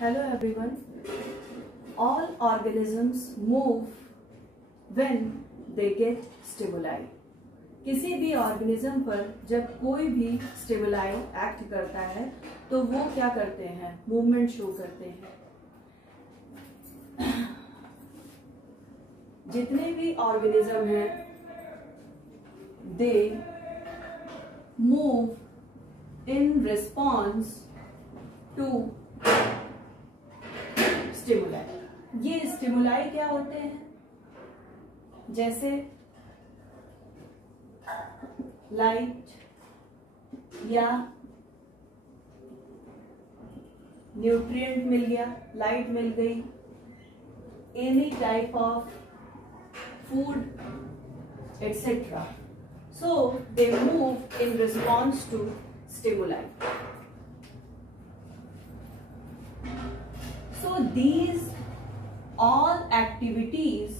Hello everyone. All organisms move when they get stimuli. किसी भी organism पर जब कोई भी स्टिमुलाई एक्ट करता है तो वो क्या करते हैं, मूवमेंट शो करते हैं। जितने भी ऑर्गेनिज्म हैं they move in response to stimuli. ये स्टिमुलाई क्या होते हैं? जैसे लाइट या न्यूट्रिएंट मिल गया, लाइट मिल गई, any type of food etcetera, so they move in response to stimuli. So these all activities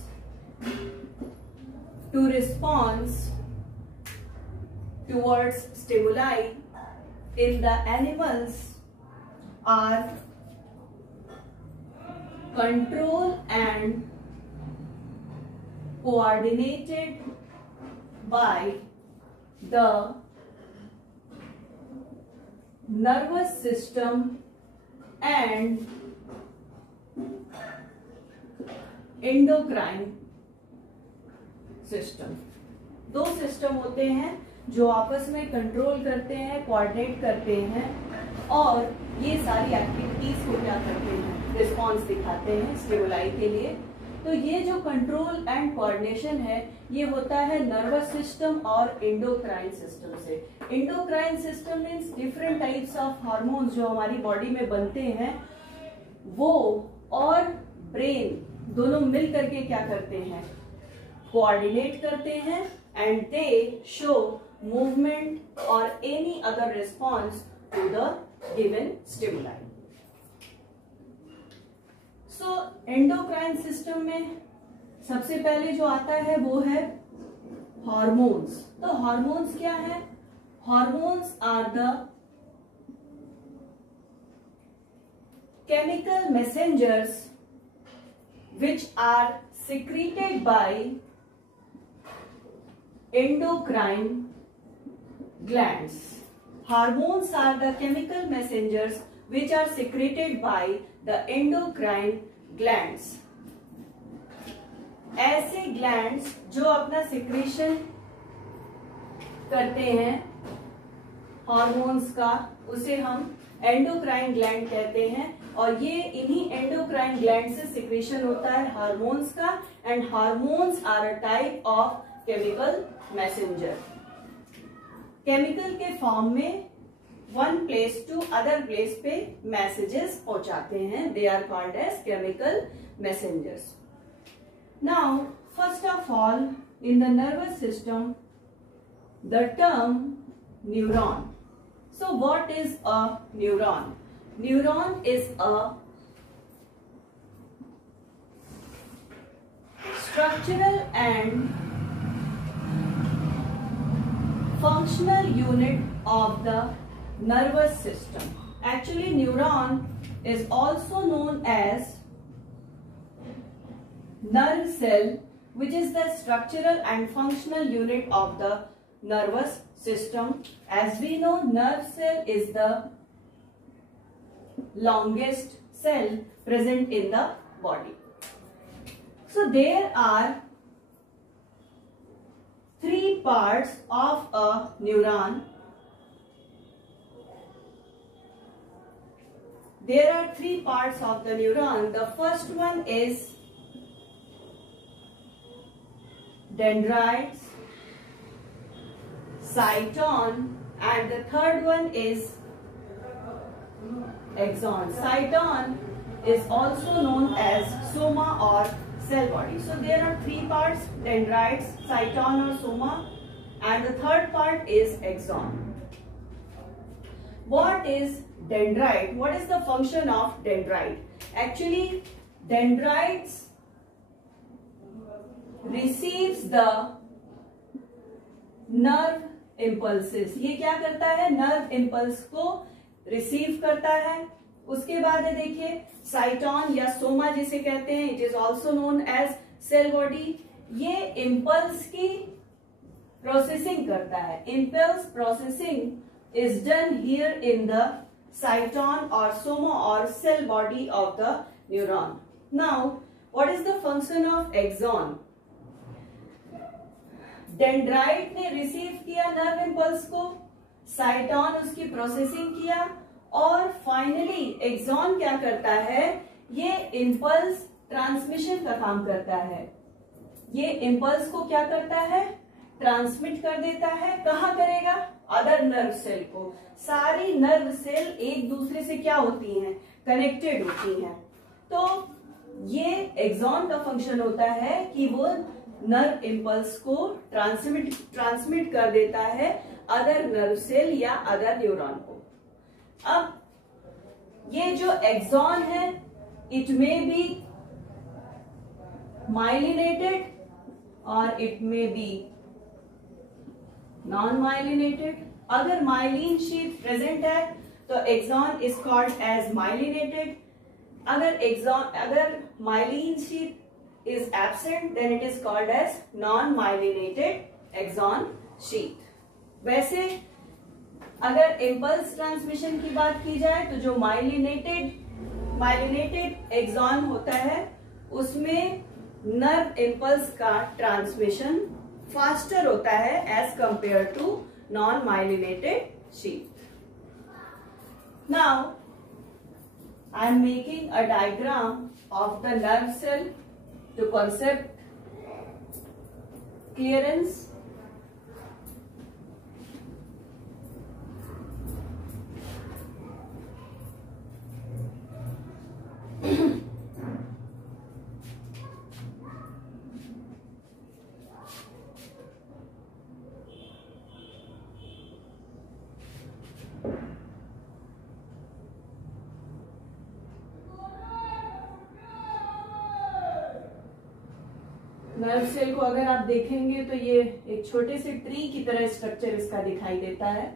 to response towards stimuli in the animals are controlled and coordinated by the nervous system and endocrine system. दो system होते हैं जो आपस में control करते हैं, coordinate करते हैं और ये सारी एक्टिविटीज को क्या करते हैं, रिस्पॉन्स दिखाते हैं स्टिमुलाई के लिए. तो ये जो कंट्रोल एंड कोऑर्डिनेशन है ये होता है नर्वस सिस्टम और एंडोक्राइन सिस्टम से. Endocrine system means different types of hormones जो हमारी बॉडी में बनते हैं वो और ब्रेन दोनों मिल करके क्या करते हैं, कोऑर्डिनेट करते हैं एंड दे शो मूवमेंट और any other response to the given stimuli. So endocrine system में सबसे पहले जो आता है वो है हार्मोन्स. तो हार्मोन्स क्या है? Hormones are the chemical messengers which are secreted by endocrine glands. Hormones are the chemical messengers which are secreted by the endocrine glands. ऐसे ग्लैंड्स जो अपना सिक्रीशन करते हैं हार्मोन्स का उसे हम एंडोक्राइन ग्लैंड कहते हैं और ये इन्हीं एंडोक्राइन ग्लैंड से सिक्रीशन होता है हार्मोन्स का. And hormones are a type of chemical messenger. Chemical के फॉर्म में one place to other place पे मैसेजेस पहुंचाते हैं. They are called as chemical messengers. Now first of all in the nervous system the term neuron. So what is a neuron? Neuron is a structural and functional unit of the nervous system. Actually, neuron is also known as nerve cell, which is the structural and functional unit of the nervous system. As we know, nerve cell is the longest cell present in the body. So there are three parts of a neuron. There are three parts of the neuron. The first one is dendrites, cyton, and the third one is axon. Cyton is also known as soma or cell body. So there are three parts: dendrites, cyton or soma, and the third part is axon. What is dendrite? What is the function of dendrite? Actually, dendrites receives the nerve impulses. ये क्या करता है, nerve impulse को receive करता है उसके बाद है देखिए साइटॉन या सोमा जिसे कहते हैं, it is also known as cell body. ये इम्पल्स की प्रोसेसिंग करता है। Impulse processing is done here in the cyton और सोमा और cell body of the neuron. Now what is the function of axon? Dendrite ने receive किया nerve impulse को, cyton उसकी प्रोसेसिंग किया और फाइनली एक्सॉन क्या करता है, ये इम्पल्स ट्रांसमिशन का काम करता है। ये इम्पल्स को क्या करता है, ट्रांसमिट कर देता है। कहाँ करेगा? अदर नर्व सेल को। सारी नर्व सेल एक दूसरे से क्या होती हैं, कनेक्टेड होती हैं। तो ये एक्सॉन का फंक्शन होता है कि वो नर्व इम्पल्स को ट्रांसमिट कर देता है अदर नर्व सेल या अदर न्यूरॉन को। अब ये जो एक्सॉन है इट मे बी माइलिनेटेड और it may be non myelinated. अगर माइलिन शीट प्रेजेंट है तो axon is called as myelinated. अगर myelin sheath is absent then it is called as non myelinated axon sheath. वैसे अगर impulse transmission की बात की जाए तो जो माइलिनेटेड एक्सॉन होता है उसमें नर्व इम्पल्स का ट्रांसमिशन फास्टर होता है as compare to non myelinated sheath. Now I am making a diagram of the nerve cell to concept clearance. Nerve cell को अगर आप देखेंगे तो ये एक छोटे से ट्री की तरह स्ट्रक्चर इसका दिखाई देता है।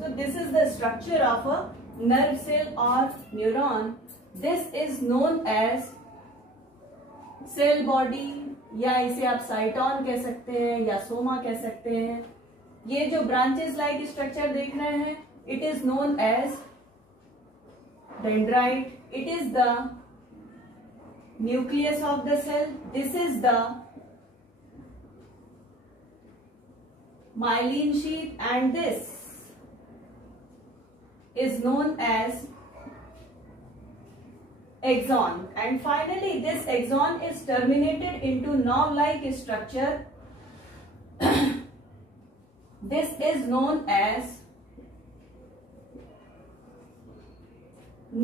So this is the structure of a nerve cell or neuron. This is known as cell body या इसे आप साइटॉन कह सकते हैं या सोमा कह सकते हैं। ये जो ब्रांचेस लाइक स्ट्रक्चर देख रहे हैं it is known as dendrite. It is the nucleus of the cell. This is the myelin sheath and this is known as axon, and finally this axon is terminated into knob-like structure. This is known as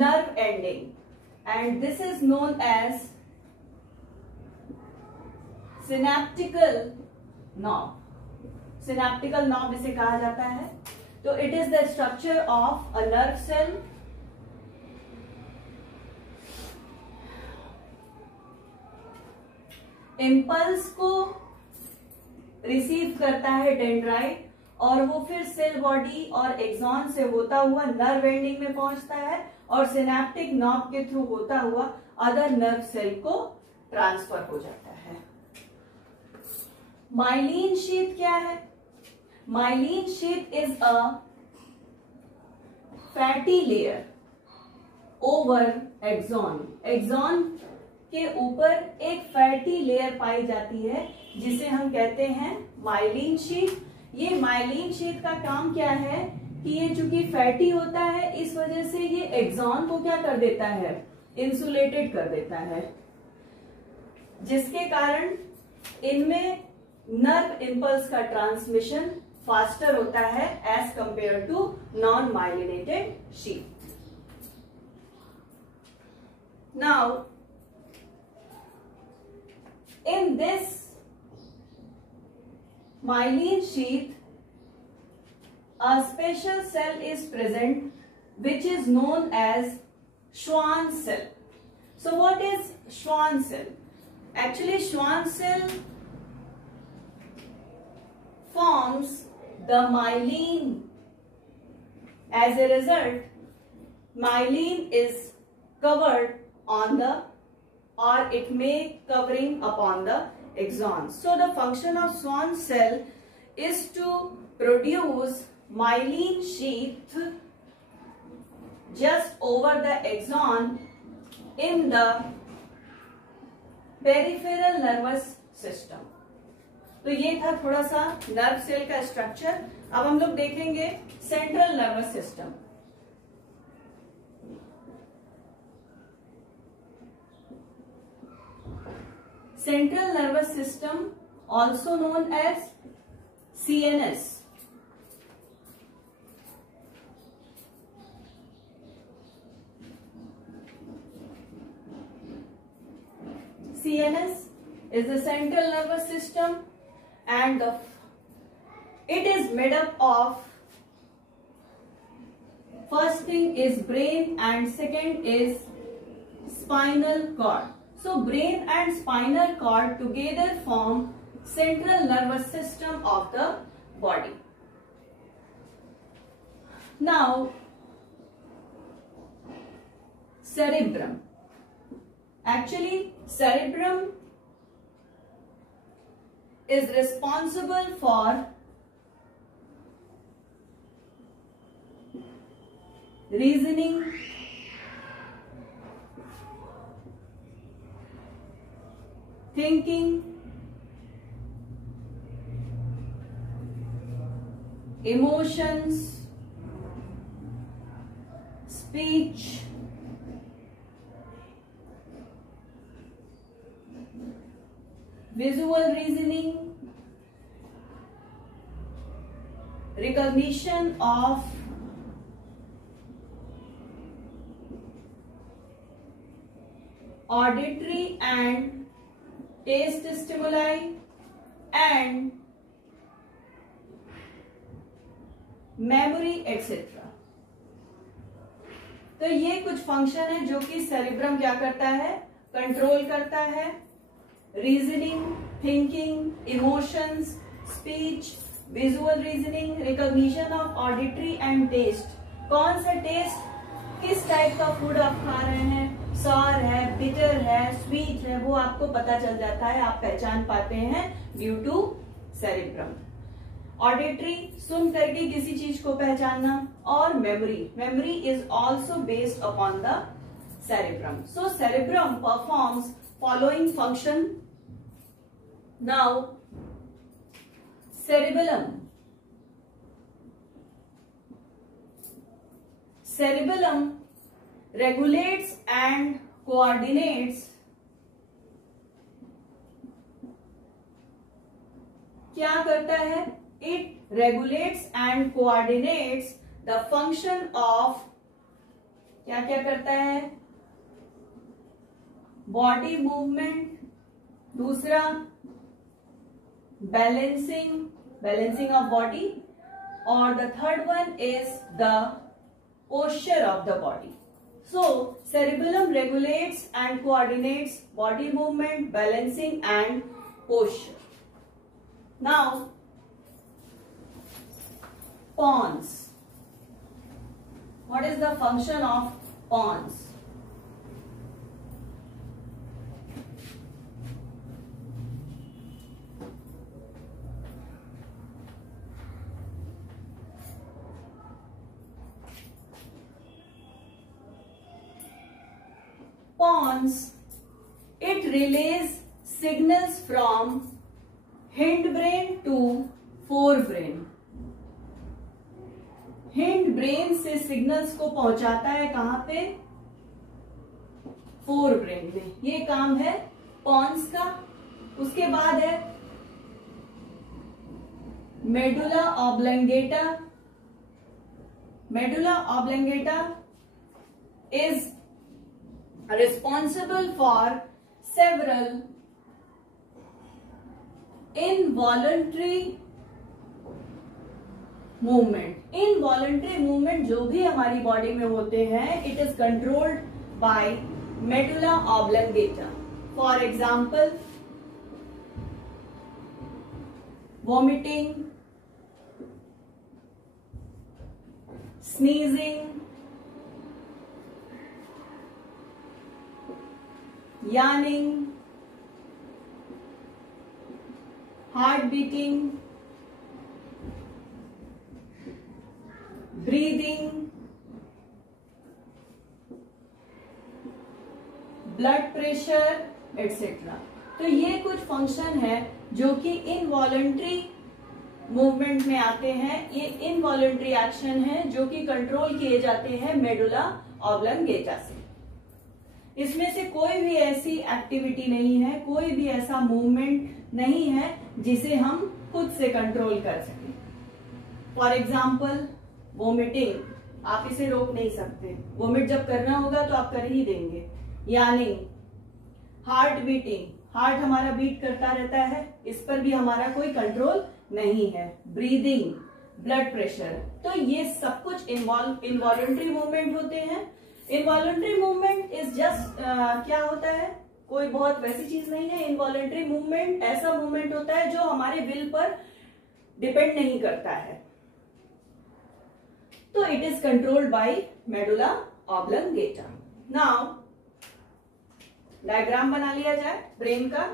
nerve ending and this is known as synaptical knob. Synaptical knob इसे कहा जाता है। तो it is the structure of a nerve cell. Impulse को receive करता है dendrite और वो फिर सेल बॉडी और एक्सॉन से होता हुआ नर्व एंडिंग में पहुंचता है और सिनेप्टिक नॉब के थ्रू होता हुआ अदर नर्व सेल को ट्रांसफर हो जाता है। माइलिन शीथ क्या है? Myelin sheath is a fatty layer over axon. Axon के ऊपर एक फैटी लेयर पाई जाती है जिसे हम कहते हैं माइलिन शीथ। ये माइलिन शीथ का काम क्या है कि ये चूंकि फैटी होता है इस वजह से ये एक्सॉन को क्या कर देता है, इंसुलेटेड कर देता है, जिसके कारण इनमें नर्व इम्पल्स का ट्रांसमिशन फास्टर होता है as compare to non myelinated sheath. Now, in this myelin sheath, a special cell is present which is known as Schwann cell. So what is Schwann cell? Actually, Schwann cell forms the myelin. As a result, myelin is covered on the, or it may covering upon the axons. So the function of Schwann cell is to produce myelin sheath just over the axon in the peripheral nervous system. तो ये था थोड़ा सा nerve cell का structure. अब हम लोग देखेंगे central nervous system. Central nervous system, also known as CNS. CNS is the central nervous system, and it is made up of, first thing is brain and second is spinal cord. So brain and spinal cord together form central nervous system of the body. Now, cerebrum. Actually, cerebrum is responsible for reasoning, thinking, emotions, speech, visual reasoning, recognition of auditory and taste stimuli, and memory etc. तो ये कुछ function है जो कि cerebrum क्या करता है, control करता है. Reasoning, thinking, emotions, speech, visual reasoning, recognition of auditory and taste. कौन सा टेस्ट, किस टाइप का फूड आप खा रहे हैं, सॉर है, बिटर है, स्वीट है, वो आपको पता चल जाता है, आप पहचान पाते हैं ड्यू टू सेरिब्रम. ऑडिटरी, सुन करके किसी चीज को पहचानना. और memory, memory is also based upon the cerebrum. So cerebrum performs following function. Now cerebellum. Cerebellum regulates and coordinates. क्या करता है? It regulates and coordinates the function of, क्या क्या करता है? Body movement. दूसरा balancing of body, or the third one is the posture of the body. So cerebellum regulates and coordinates body movement, balancing and posture. Now pons. What is the function of pons? Pons, it relays signals from hindbrain to forebrain. हिंडब्रेन से signals को पहुंचाता है कहां पे? Forebrain में. ये काम है पॉन्स का. उसके बाद है medulla oblongata. Medulla oblongata is responsible for several involuntary movement। Involuntary movement जो भी हमारी बॉडी में होते हैं, it is controlled by medulla oblongata. For example, vomiting, sneezing, yawning, heart beating, breathing, blood pressure etcetera. तो ये कुछ फंक्शन है जो कि इनवॉलंटरी मूवमेंट में आते हैं। ये इनवॉलंटरी एक्शन है जो कि कंट्रोल किए जाते हैं मेडुला ऑब्लंगेटा से। इसमें से कोई भी ऐसी एक्टिविटी नहीं है, कोई भी ऐसा मूवमेंट नहीं है जिसे हम खुद से कंट्रोल कर सकें। फॉर एग्जाम्पल, वोमिटिंग, आप इसे रोक नहीं सकते, वोमिट जब करना होगा तो आप कर ही देंगे। यानी हार्ट बीटिंग, हार्ट हमारा बीट करता रहता है, इस पर भी हमारा कोई कंट्रोल नहीं है। ब्रीदिंग, ब्लड प्रेशर, तो ये सब कुछ इनवॉलंटरी मूवमेंट होते हैं। इनवॉलंटरी मूवमेंट इज जस्ट क्या होता है, कोई बहुत वैसी चीज नहीं है। इनवॉलंटरी मूवमेंट ऐसा मूवमेंट होता है जो हमारे विल पर डिपेंड नहीं करता है। तो it is controlled by medulla oblongata. Now diagram बना लिया जाए ब्रेन का।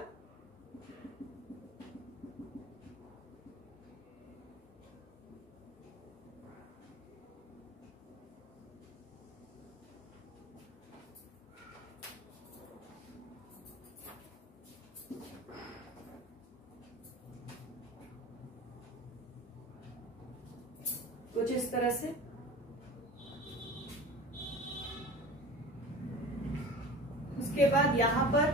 कुछ इस तरह से। उसके बाद यहां पर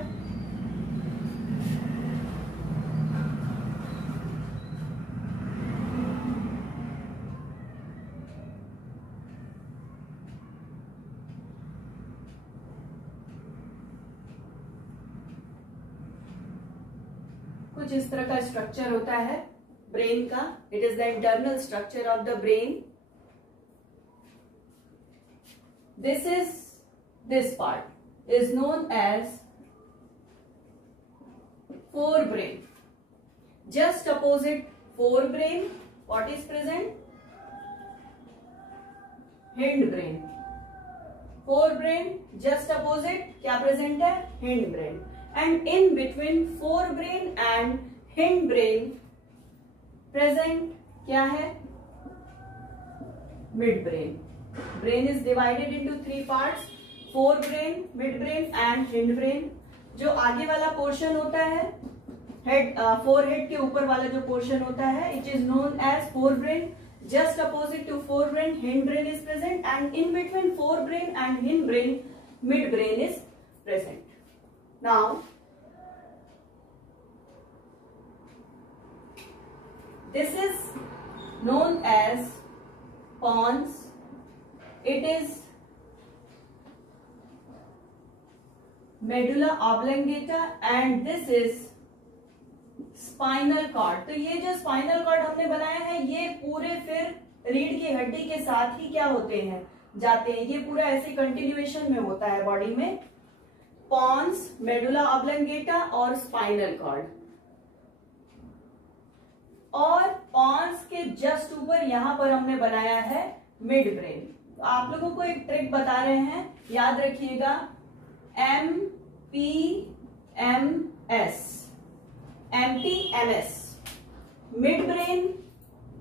कुछ इस तरह का स्ट्रक्चर होता है ब्रेन का। It is the internal structure of the brain. This part is known as forebrain. Just opposite forebrain, what is present? Hindbrain. Forebrain just opposite क्या present है? Hindbrain. And in between forebrain and hindbrain present क्या है? Midbrain. Brain is divided into three parts. Forebrain, midbrain and hindbrain. जो आगे वाला portion होता है, head, forehead के ऊपर वाला जो पोर्शन होता है, it is known as forebrain. Just opposite to forebrain hindbrain is present and in between forebrain and hindbrain midbrain is present. Now this is known as pons. It is medulla oblongata and this is spinal cord. तो ये जो spinal cord हमने बनाया है, ये पूरे फिर रीढ़ की हड्डी के साथ ही क्या होते हैं, जाते हैं। ये पूरा ऐसे कंटिन्यूएशन में होता है बॉडी में। पॉन्स, मेडुला ऑब्लंगेटा और स्पाइनल कॉर्ड। और पॉन्स के जस्ट ऊपर यहां पर हमने बनाया है मिड ब्रेन। तो आप लोगों को एक ट्रिक बता रहे हैं, याद रखिएगा। MPMS, MPMS, mid brain,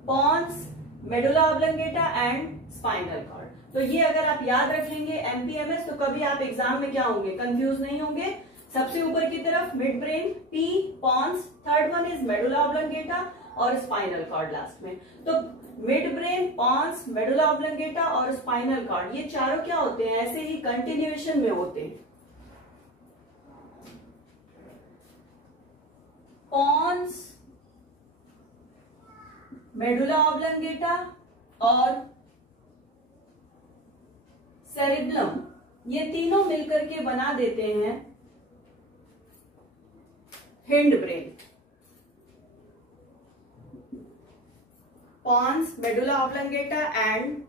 pons, medulla oblongata and spinal cord. तो ये अगर आप याद रखेंगे MPMS, तो कभी आप एग्जाम में क्या होंगे, कंफ्यूज नहीं होंगे। सबसे ऊपर की तरफ mid brain, P, pons, third one is medulla oblongata और स्पाइनल कॉर्ड लास्ट में। तो mid brain, pons, medulla oblongata और स्पाइनल कॉर्ड, ये चारों क्या होते हैं, ऐसे ही कंटिन्यूएशन में होते हैं। पॉन्स, मेडुला ऑब्लंगेटा और सेरिब्लम, ये तीनों मिलकर के बना देते हैं hind brain. pons, medulla oblongata and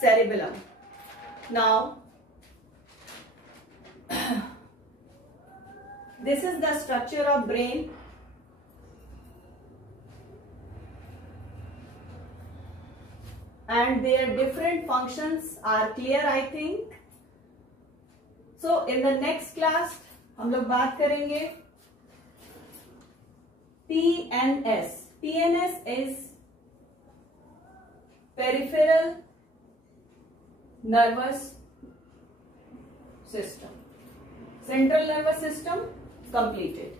cerebellum. Now this is the structure of brain. And their different functions are clear, I think. So in the next class हम लोग बात करेंगे PNS. PNS is peripheral nervous system. Central nervous system completed.